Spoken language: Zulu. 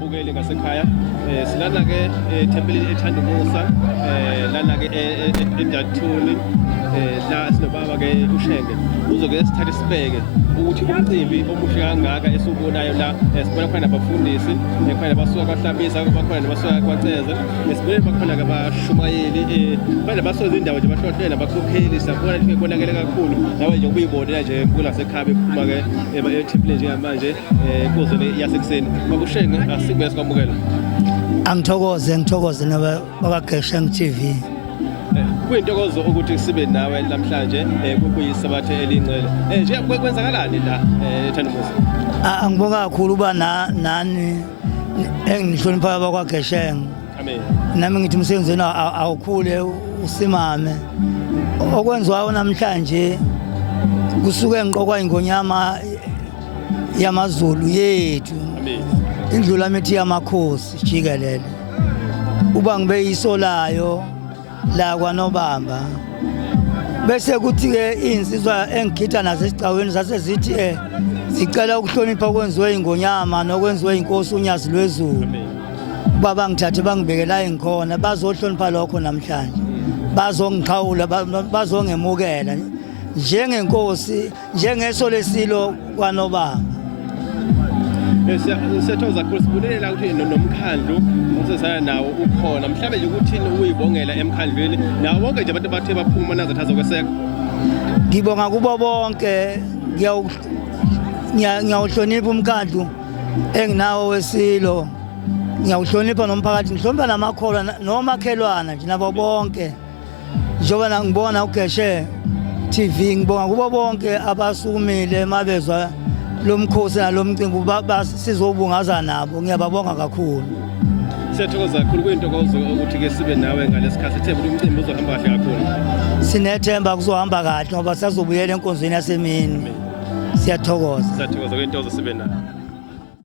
Bukele ngasekhaya silana ke eThempelini ethanda umusa lana ke eNdathuni la sinobaba ke uShenge uzoke sithathe sibeke ukuthi umcimbi omuhle kangaka esubonayo la sibona khona abafundisi khona basuka kwahlabisa bakhona nabasuka kwaceza sibone bakhona ke abashumayeli khona basoza indawo nje bahlohlela bakhokheli sabona ukuthi kubonakala kakhulu nawe nje ukuyibonela nje kula sekhaya ephuma ke eThempelini njengamanje kuzo le yasekuseni bakuShenge asikube sikwamukela ngithokoze nabakaGesheng TV kuyintokozo ukuthi sibe nawe namhlanje kuyisabathe elingcele nje kwenzakalani la Thandimusa angibonga kakhulu uba nani engihlonipha abakaGesheng amen nami ngithi umsebenzi wena awukhule usimame okwenziwayo namhlanje kusuke engiqokwa ingonyama yamaZulu yethu amen indlula mithi yamakhosi jikelele uba ngibe yisolayo la kwaNobamba bese kuthi ke insizwa engigida nazo esicaweni zasezithi zicela ukuhlonipha okwenziwe ingonyama nokwenziwe inkosi unyazi lwezulu baba ngithathe bangibekela engikhona bazohlonipha lokho namhlanje bazongiqhawula bazongemukela njengenkosi njengeso lesilo kwaNobamba siyathokoza kakhulu sibulela ukuthi nomkhandlu usesana nawo ukhona mhlawumbe nje ukuthini uyibongela emkhandlweni nawo wonke nje abantu bathe baphuma nazathaza kweseka ngibonga kubo bonke ngiyawuhlonipha umkhandlu enginawo wesilo ngiyawuhlonipha nomphakathi ngihlonipha namakholwa nomakhelwana nje nabo bonke njengoba ngibona uGesheng TV ngibonga kubo bonke abasukumile mabezwa lomkhosi nalomcimbi sizobungaza nabo ngiyababonga kakhulu siyathokoza kakhulu kuyintokozo ukuthi ke sibe nawe ngalesikhathi ithemba ukuthi umcimbi uzohamba kahle kakhulu sinethemba kuzohamba kahle ngoba sazobuyela enkonzweni yasemini siyathokoza kuyintokozo sibe nawe